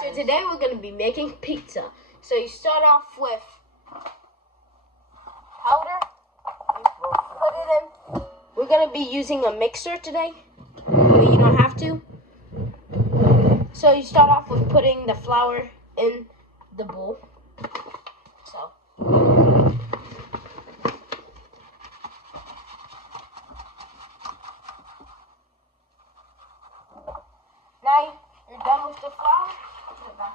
So today we're going to be making pizza. So you start off with powder. Put it in. We're going to be using a mixer today, but you don't have to. So you start off with putting the flour in the bowl. So now you're done with the flour. Put it back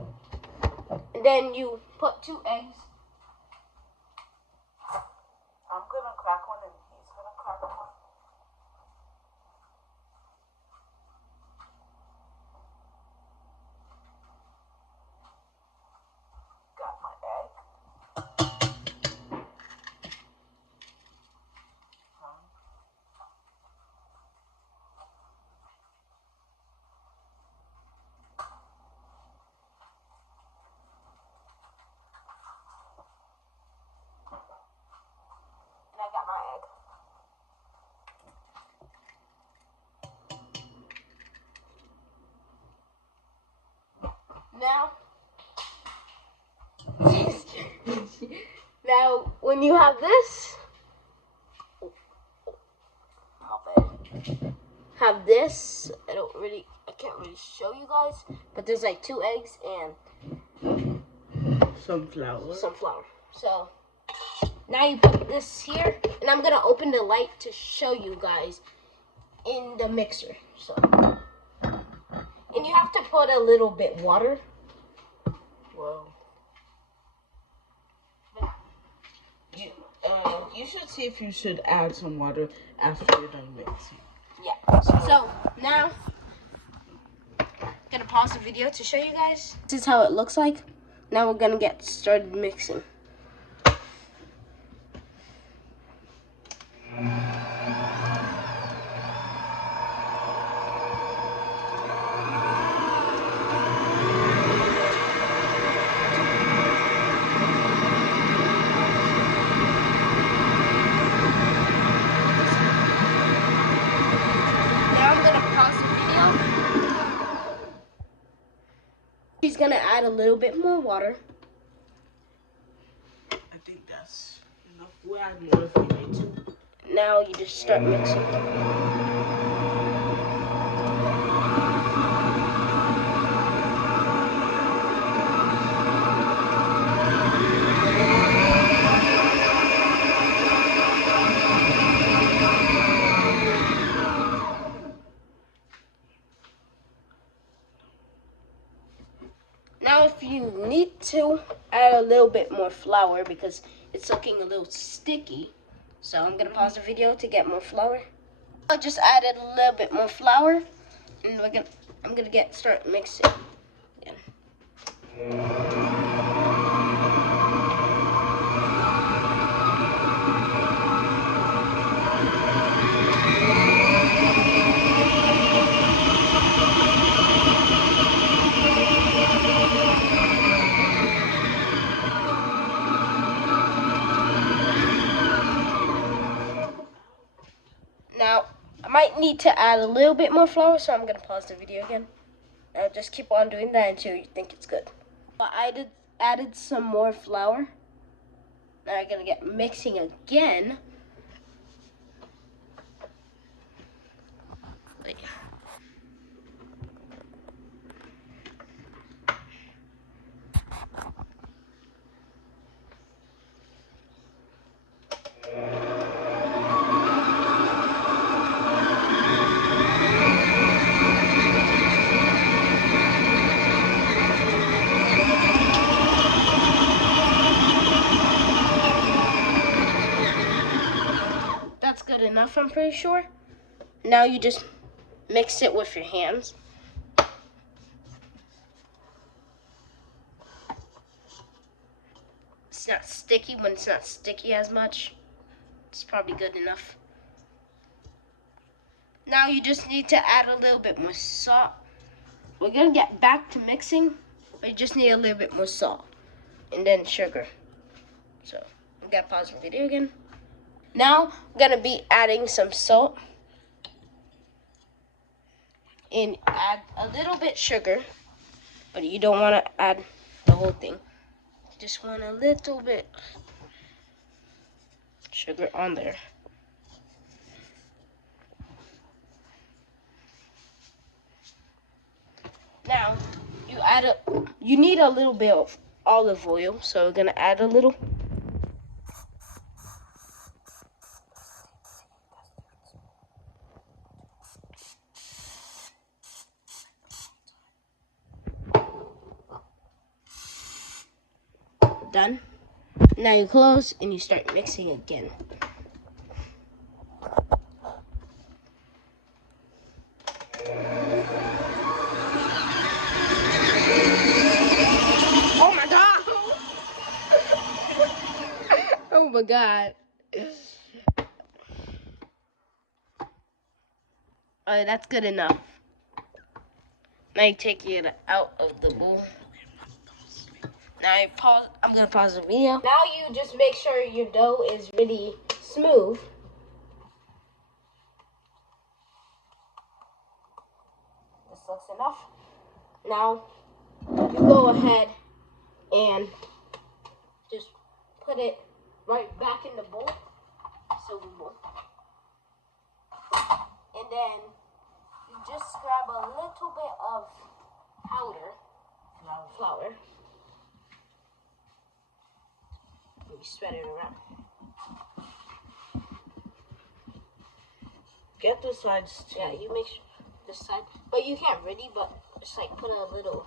here. And then you put 2 eggs. I'm gonna crack one and he's gonna crack one. Got my egg. And I got my egg. Now, when you have this, I can't really show you guys, but there's like 2 eggs and Some flour. So now you put this here, and I'm gonna open the light to show you guys in the mixer. So, and you have to put a little bit water. Whoa. You should see if you should add some water after you're done mixing. Yeah. So now, gonna pause the video to show you guys. This is how it looks like. Now we're gonna get started mixing. She's gonna add a little bit more water. I think that's enough. We'll add more if we need to. Now you just start mixing. Now if you need to, add a little bit more flour because it's looking a little sticky. So I'm gonna pause the video to get more flour. I just added a little bit more flour, and I'm gonna start mixing again. Now, I might need to add a little bit more flour, so I'm going to pause the video again. Now, just keep on doing that until you think it's good. I added some more flour. Now, I'm going to get mixing again. That's good enough, I'm pretty sure. Now you just mix it with your hands. It's not sticky. When it's not sticky as much, it's probably good enough. Now you just need to add a little bit more salt. We're gonna get back to mixing, but you just need a little bit more salt. And then sugar. So, I'm gonna pause the video again. Now, I'm gonna be adding some salt. and add a little bit sugar, but you don't want to add the whole thing. Just want a little bit sugar on there. Now you need a little bit of olive oil, so we're gonna add a little. Done. Now you close and you start mixing again. Oh my god! Oh my god. Alright, that's good enough. Now you take it out of the bowl. Now I'm gonna pause the video. Now you just make sure your dough is really smooth. This looks enough. Now you go ahead and just put it right back in the bowl, silver bowl. And then you just grab a little bit of powder, flour. You spread it around. Get the sides too. Yeah, you make sure this side, but you can't really. But just like put a little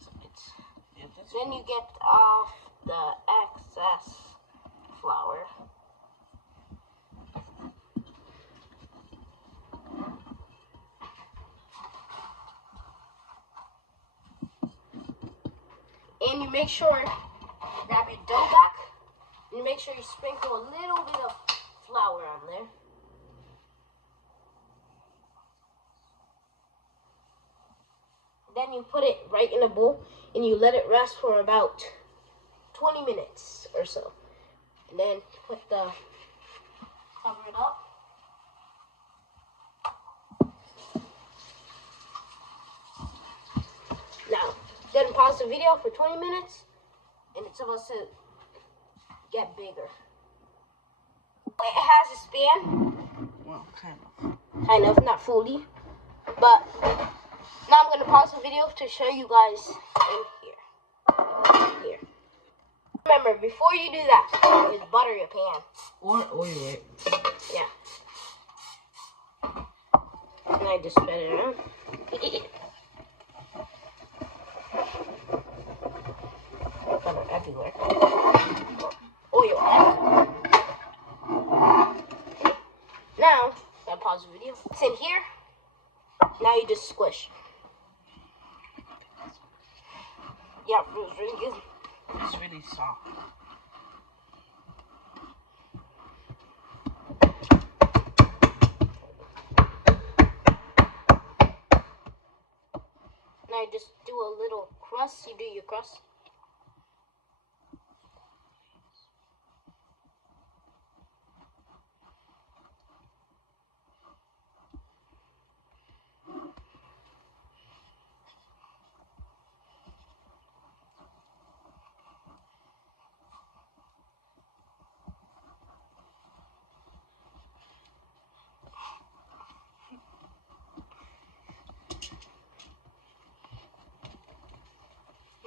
sides. Yeah, Then you get off the excess flour. And you make sure, grab your dough back, and make sure you sprinkle a little bit of flour on there. Then you put it right in a bowl, and you let it rest for about 20 minutes or so. And then cover it up. Now, go ahead and pause the video for 20 minutes, and it's supposed to get bigger. It has a span. Well, kind of. Kind of, not fully. But now I'm going to pause the video to show you guys in here. Remember, before you do that, is butter your pan. Or oil it. Yeah. And I just spread it around. Butter everywhere. Oil everywhere. Now, I pause the video. It's in here. Now you just squish. Yeah, it was really good. It's really soft. Now you just do a little crust. You do your crust.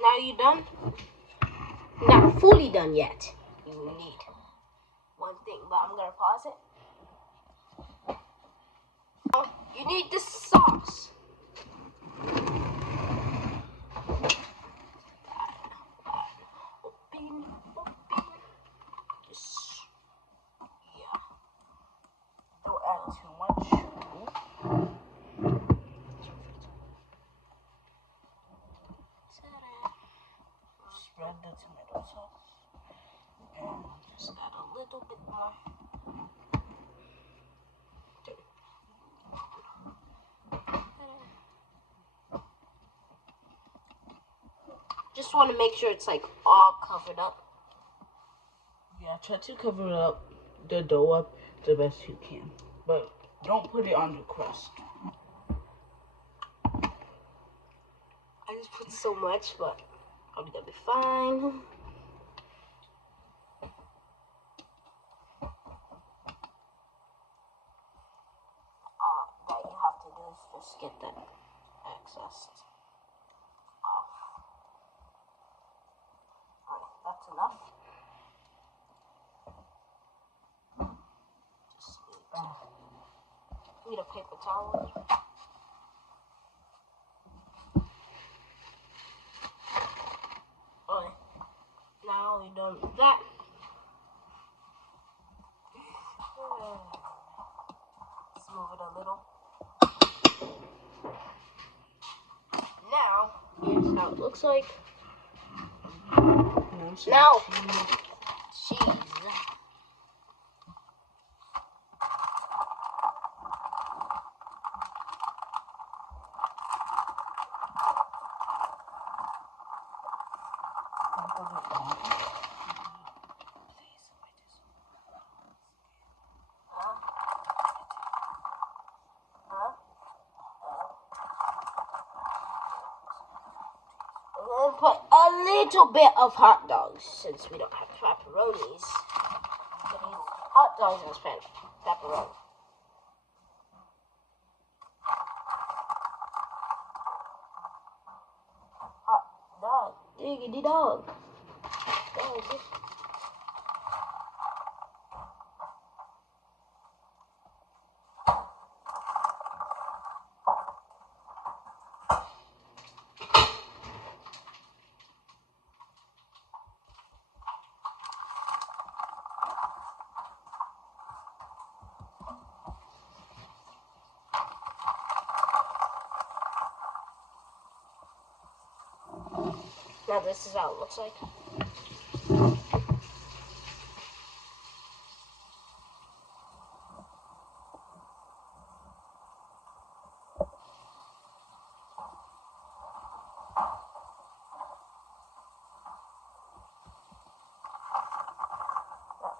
Now you done? Not fully done yet. You need one thing, but I'm gonna pause it. Now you need the sauce. Yeah. Don't add too much. Spread the tomato sauce. And Just add a little bit more. Just want to make sure it's like all covered up. yeah, try to cover up the dough up the best you can. But don't put it on the crust. I just put so much, but probably gonna be fine. That you have to do is just get that excess off. Alright, that's enough. Just need a paper towel. Okay, now we're done with that. Let's move it a little. Now, here's how it looks like. Now, cheese. And put a little bit of hot dogs since we don't have pepperonis. Hot dogs and pepperoni. Hot dog, diggity dog. Dog. Now this is how it looks like.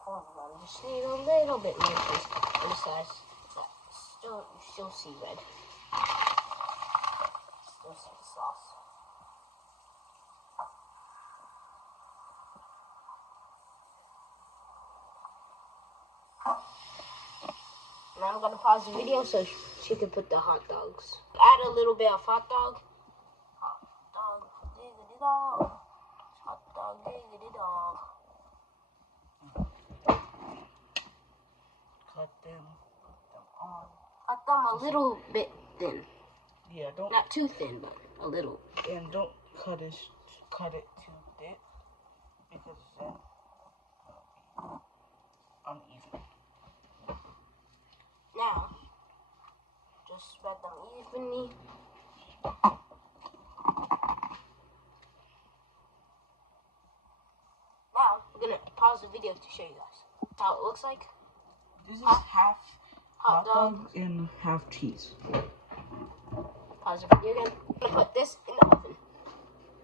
I just need a little bit more on the size. You still see red. Still see the sauce. Now I'm gonna pause the video so she can put the hot dogs. Add a little bit of hot dog. Hot dog, diggity dog. Hot dog, diggity dog. Cut them, put them on. Cut them a little bit thin. Yeah, don't. Not too thin, but a little. And don't cut it too thick because then it'll be uneven. Now, just spread them evenly. Now, we're gonna pause the video to show you guys how it looks like. This is half hot dog dog and half cheese. Pause the video again. I'm gonna put this in the oven.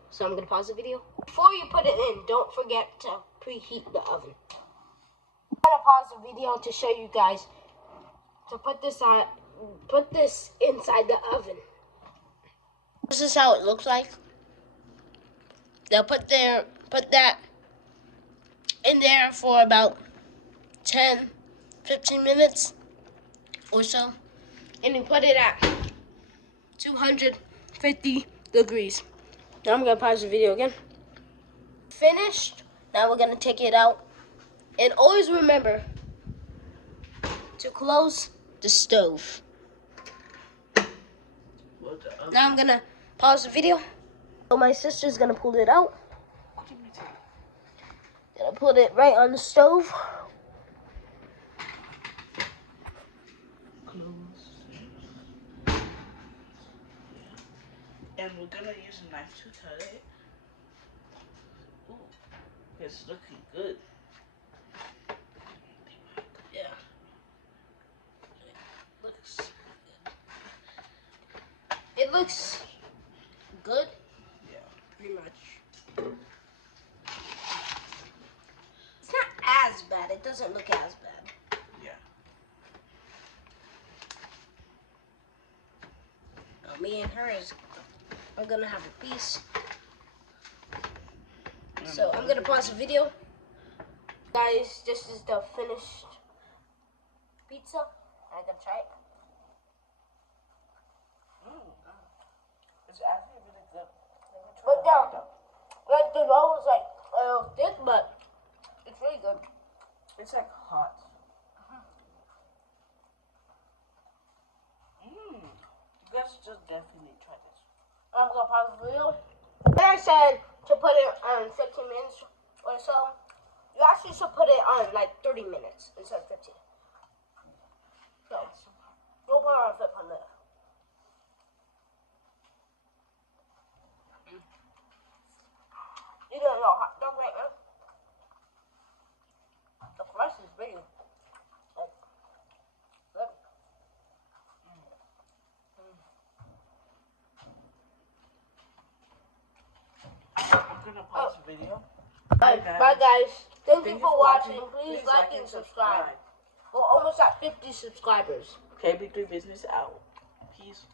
So I'm gonna pause the video. Before you put it in, don't forget to preheat the oven. I'm gonna pause the video to show you guys to put this inside the oven. This is how it looks like. They'll put that in there for about 10-15 minutes or so. And you put it at 250 degrees. Now I'm gonna pause the video again. Finished. Now we're gonna take it out. And always remember to close the stove. Now I'm gonna pause the video. So my sister's gonna pull it out. Gonna put it right on the stove. And we're gonna use a knife to cut it. Ooh, it's looking good. Yeah. It looks good. Yeah. Pretty much. It's not as bad. It doesn't look as bad. Yeah. Me and her is I'm gonna have a piece. So I'm gonna pause the video. Guys, this is the finished pizza. I'm gonna try it. It's actually really good. But yeah, like the roll is like a little thick, but it's really good. It's like hot. You guys should definitely try this. I'm gonna pause the video. Then I said to put it on 15 minutes or so. You actually should put it on like 30 minutes instead of 15. So, we'll put it on 15 minutes. You don't know hot dog right now? The crust is big. Like, look. I'm gonna pause the video. Bye guys. Thank you for watching. Please like and subscribe. We're almost at 50 subscribers. KB3 Business out. Peace.